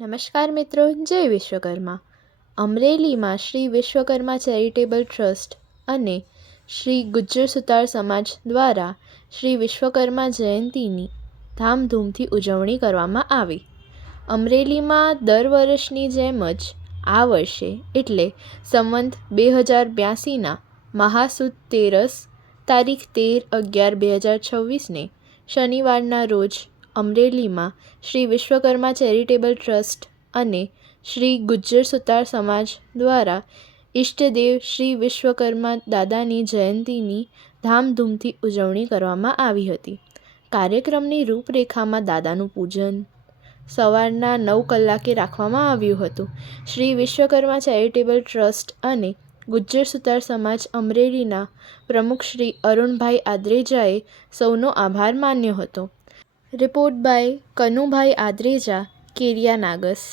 નમસ્કાર મિત્રો, જય વિશ્વકર્મા. અમરેલીમાં શ્રી વિશ્વકર્મા ચેરિટેબલ ટ્રસ્ટ અને શ્રી ગુજ્જર સુતાર સમાજ દ્વારા શ્રી વિશ્વકર્મા જયંતીની ધામધૂમથી ઉજવણી કરવામાં આવી. અમરેલીમાં દર વર્ષની જેમ જ આ વર્ષે એટલે સંવંત 2082ના મહાસુદ તેરસ તારીખ 13/11/2026ને શનિવારના રોજ અમરેલીમાં શ્રી વિશ્વકર્મા ચેરિટેબલ ટ્રસ્ટ અને શ્રી ગુજ્જર સુતાર સમાજ દ્વારા ઈષ્ટદેવ શ્રી વિશ્વકર્મા દાદાની જયંતીની ધામધૂમથી ઉજવણી કરવામાં આવી હતી. કાર્યક્રમની રૂપરેખામાં દાદાનું પૂજન સવારના 9 કલાકે રાખવામાં આવ્યું હતું. શ્રી વિશ્વકર્મા ચેરિટેબલ ટ્રસ્ટ અને ગુજ્જર સુતાર સમાજ અમરેલીના પ્રમુખ શ્રી અરુણભાઈ આદ્રેજાએ સૌનો આભાર માન્યો હતો. Report by Kanubhai Adreja, Keriya Nagas.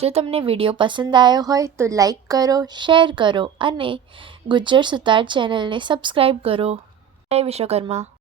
જો તમને વિડીયો પસંદ આવ્યો હોય તો લાઈક કરો, શેર કરો અને ગુજ્જર સુતાર ચેનલને સબસ્ક્રાઈબ કરો. જય વિશ્વકર્મા.